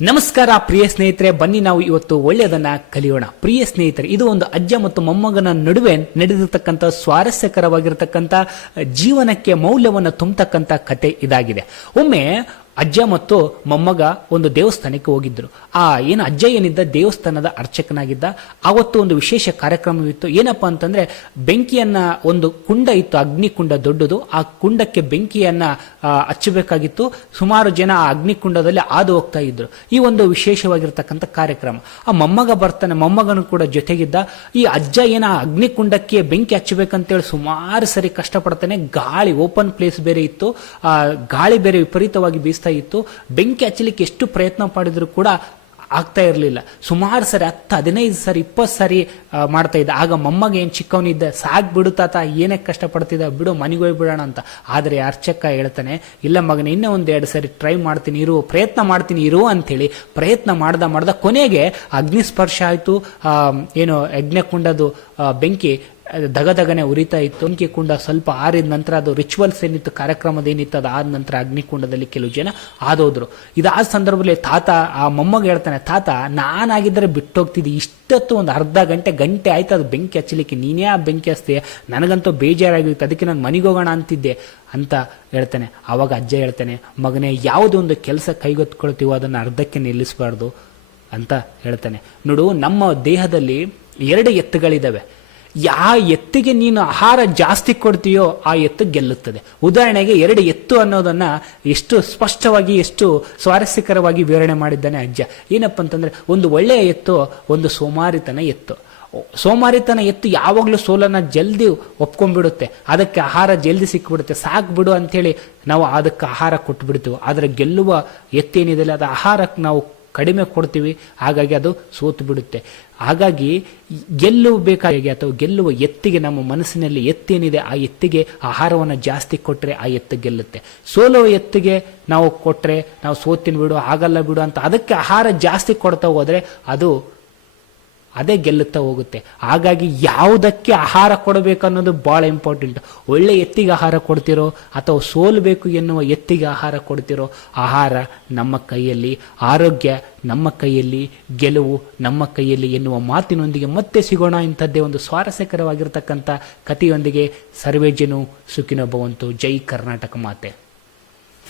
ನಮಸ್ಕಾರ ಪ್ರಿಯ ಸ್ನೇಹಿತರೆ, ಬನ್ನಿ ನಾವು ಇವತ್ತು ಒಳ್ಳೆಯದನ್ನ ಕಲಿಯೋಣ. ಪ್ರಿಯ ಸ್ನೇಹಿತರೆ, ಇದು ಒಂದು ಅಜ್ಜ ಮತ್ತು ಮೊಮ್ಮಗನ ನಡುವೆ ನಡೆದಿರ್ತಕ್ಕಂಥ ಸ್ವಾರಸ್ಯಕರವಾಗಿರತಕ್ಕಂಥ ಜೀವನಕ್ಕೆ ಮೌಲ್ಯವನ್ನು ತುಂಬತಕ್ಕಂಥ ಕತೆ ಇದಾಗಿದೆ. ಒಮ್ಮೆ ಅಜ್ಜ ಮತ್ತು ಮೊಮ್ಮಗ ಒಂದು ದೇವಸ್ಥಾನಕ್ಕೆ ಹೋಗಿದ್ರು. ಅಜ್ಜ ಏನಿದ್ದ ದೇವಸ್ಥಾನದ ಅರ್ಚಕನಾಗಿದ್ದ. ಆವತ್ತು ಒಂದು ವಿಶೇಷ ಕಾರ್ಯಕ್ರಮವಿತ್ತು. ಏನಪ್ಪಾ ಅಂತಂದ್ರೆ, ಬೆಂಕಿಯನ್ನ, ಒಂದು ಕುಂಡ ಇತ್ತು, ಅಗ್ನಿ ಕುಂಡ ದೊಡ್ಡದು. ಆ ಕುಂಡಕ್ಕೆ ಬೆಂಕಿಯನ್ನ ಹಚ್ಚಬೇಕಾಗಿತ್ತು. ಸುಮಾರು ಜನ ಆ ಅಗ್ನಿ ಕುಂಡದಲ್ಲಿ ಹಾದು ಹೋಗ್ತಾ ಇದ್ರು. ಈ ಒಂದು ವಿಶೇಷವಾಗಿರ್ತಕ್ಕಂಥ ಕಾರ್ಯಕ್ರಮ. ಆ ಮೊಮ್ಮಗ ಬರ್ತಾನೆ, ಮೊಮ್ಮಗನು ಕೂಡ ಜೊತೆಗಿದ್ದ. ಈ ಅಜ್ಜ ಅಗ್ನಿ ಕುಂಡಕ್ಕೆ ಬೆಂಕಿ ಹಚ್ಚಬೇಕಂತೇಳಿ ಸುಮಾರು ಸರಿ ಕಷ್ಟಪಡ್ತಾನೆ. ಗಾಳಿ, ಓಪನ್ ಪ್ಲೇಸ್ ಬೇರೆ ಇತ್ತು, ಗಾಳಿ ಬೇರೆ ವಿಪರೀತವಾಗಿ ಬೀಸ್ತಾ ಇತ್ತು. ಬೆಂಕಿ ಹಚ್ಚಲಿಕ್ಕೆ ಎಷ್ಟು ಪ್ರಯತ್ನ ಮಾಡಿದ್ರು ಕೂಡ ಆಗ್ತಾ ಇರಲಿಲ್ಲ. ಸುಮಾರು ಸರಿ 10, 15 ಸರಿ, 20 ಸರಿ ಮಾಡ್ತಾ ಇದ್ದ. ಆಗ ಮೊಮ್ಮಗ ಏನ್ ಚಿಕ್ಕವನಿದ್ದ, ಸಾಕ್ ಬಿಡು ತಾತ, ಏನಕ್ಕೆ ಕಷ್ಟಪಡ್ತಿದ್ದ, ಬಿಡು, ಮನೆಗೆ ಹೋಗ್ಬಿಡೋಣ ಅಂತ. ಆದರೆ ಅರ್ಚಕ ಹೇಳ್ತಾನೆ, ಇಲ್ಲ ಮಗನ, ಇನ್ನೂ 1-2 ಸರಿ ಟ್ರೈ ಮಾಡ್ತೀನಿ ಇರು, ಪ್ರಯತ್ನ ಮಾಡ್ತೀನಿ ಇರು ಅಂತೇಳಿ ಪ್ರಯತ್ನ ಮಾಡ್ದ ಕೊನೆಗೆ ಅಗ್ನಿ ಸ್ಪರ್ಶ ಆಯ್ತು. ಯಜ್ಞಕುಂಡದು ಬೆಂಕಿ ದಗದಗನೆ ಉರಿತಾ ಇತ್ತು. ಬೆಂಕಿ ಕುಂಡ ಸ್ವಲ್ಪ ಆರಿದ ನಂತರ, ಅದು ರಿಚುವಲ್ಸ್ ಏನಿತ್ತು, ಕಾರ್ಯಕ್ರಮದ ಏನಿತ್ತು, ಅದು ಆದ ನಂತರ ಅಗ್ನಿಕುಂಡದಲ್ಲಿ ಕೆಲವು ಜನ ಆದೋದ್ರು. ಇದಾದ ಸಂದರ್ಭದಲ್ಲಿ ತಾತ, ಆ ಮೊಮ್ಮಗ ಹೇಳ್ತಾನೆ, ತಾತ, ನಾನಾಗಿದ್ದರೆ ಬಿಟ್ಟೋಗ್ತಿದ್ದೆ, ಇಷ್ಟೊತ್ತು ಒಂದು ಅರ್ಧ ಗಂಟೆ ಆಯ್ತು ಅದು ಬೆಂಕಿ ಹಚ್ಚಲಿಕ್ಕೆ, ನೀನೇ ಆ ಬೆಂಕಿ ಹಚ್ತೀಯ, ನನಗಂತೂ ಬೇಜಾರಾಗಿತ್ತು, ಅದಕ್ಕೆ ನಾನು ಮನೆಗೆ ಹೋಗೋಣ ಅಂತಿದ್ದೆ ಅಂತ ಹೇಳ್ತಾನೆ. ಆವಾಗ ಅಜ್ಜ ಹೇಳ್ತಾನೆ, ಮಗನೇ, ಯಾವುದೊಂದು ಕೆಲಸ ಕೈಗೆತ್ಕೊಳ್ತೀವೋ ಅದನ್ನು ಅರ್ಧಕ್ಕೆ ನಿಲ್ಲಿಸಬಾರ್ದು ಅಂತ ಹೇಳ್ತಾನೆ. ನೋಡು, ನಮ್ಮ ದೇಹದಲ್ಲಿ 2 ಎತ್ತುಗಳಿದ್ದಾವೆ. ಎತ್ತಿಗೆ ನೀನು ಆಹಾರ ಜಾಸ್ತಿ ಕೊಡ್ತೀಯೋ ಆ ಎತ್ತು ಗೆಲ್ಲುತ್ತದೆ. ಉದಾಹರಣೆಗೆ 2 ಎತ್ತು ಅನ್ನೋದನ್ನ ಎಷ್ಟು ಸ್ಪಷ್ಟವಾಗಿ, ಎಷ್ಟು ಸ್ವಾರಸ್ಯಕರವಾಗಿ ವಿವರಣೆ ಮಾಡಿದ್ದಾನೆ ಅಜ್ಜ. ಏನಪ್ಪ ಅಂತಂದ್ರೆ, ಒಂದು ಒಳ್ಳೆಯ ಎತ್ತು, ಒಂದು ಸೋಮಾರಿತನ ಎತ್ತು. ಸೋಮಾರಿತನ ಎತ್ತು ಯಾವಾಗಲೂ ಸೋಲನ್ನ ಜಲ್ದಿ ಒಪ್ಕೊಂಡ್ಬಿಡುತ್ತೆ, ಅದಕ್ಕೆ ಆಹಾರ ಜಲ್ದಿ ಸಿಕ್ಬಿಡುತ್ತೆ, ಸಾಕ್ ಬಿಡು ಅಂತೇಳಿ ನಾವು ಅದಕ್ಕೆ ಆಹಾರ ಕೊಟ್ಬಿಡ್ತೀವಿ. ಆದರೆ ಗೆಲ್ಲುವ ಎತ್ತೇನಿದೆ, ಅದು ಆಹಾರಕ್ಕೆ ನಾವು ಕಡಿಮೆ ಕೊಡ್ತೀವಿ, ಹಾಗಾಗಿ ಅದು ಸೋತು ಬಿಡುತ್ತೆ. ಹಾಗಾಗಿ ಗೆಲ್ಲಬೇಕಾಗಿ, ಅಥವಾ ಗೆಲ್ಲುವ ಎತ್ತಿಗೆ, ನಮ್ಮ ಮನಸ್ಸಿನಲ್ಲಿ ಎತ್ತೇನಿದೆ ಆ ಎತ್ತಿಗೆ ಆಹಾರವನ್ನು ಜಾಸ್ತಿ ಕೊಟ್ಟರೆ ಆ ಎತ್ತು ಗೆಲ್ಲುತ್ತೆ. ಸೋಲುವ ಎತ್ತಿಗೆ ನಾವು ಕೊಟ್ಟರೆ, ನಾವು ಸೋತಿನ ಬಿಡು, ಆಗಲ್ಲ ಬಿಡು ಅಂತ ಅದಕ್ಕೆ ಆಹಾರ ಜಾಸ್ತಿ ಕೊಡ್ತಾ ಹೋದ್ರೆ ಅದೇ ಗೆಲ್ಲುತ್ತಾ ಹೋಗುತ್ತೆ. ಹಾಗಾಗಿ ಯಾವುದಕ್ಕೆ ಆಹಾರ ಕೊಡಬೇಕು ಅನ್ನೋದು ಬಹಳ ಇಂಪಾರ್ಟೆಂಟ್. ಒಳ್ಳೆ ಎತ್ತಿಗೆ ಆಹಾರ ಕೊಡ್ತಿರೋ ಅಥವಾ ಸೋಲ್ಬೇಕು ಎನ್ನುವ ಎತ್ತಿಗೆ ಆಹಾರ ಕೊಡ್ತಿರೋ, ಆಹಾರ ನಮ್ಮ ಕೈಯಲ್ಲಿ, ಆರೋಗ್ಯ ನಮ್ಮ ಕೈಯಲ್ಲಿ, ಗೆಲುವು ನಮ್ಮ ಕೈಯಲ್ಲಿ ಎನ್ನುವ ಮಾತಿನೊಂದಿಗೆ ಮತ್ತೆ ಸಿಗೋಣ. ಇಂಥದ್ದೇ ಒಂದು ಸ್ವಾರಸ್ಯಕರವಾಗಿರ್ತಕ್ಕಂಥ ಕಥೆಯೊಂದಿಗೆ. ಸರ್ವೇ ಜನ ಸುಖಿನೋ ಭವಂತು. ಜೈ ಕರ್ನಾಟಕ ಮಾತೆ.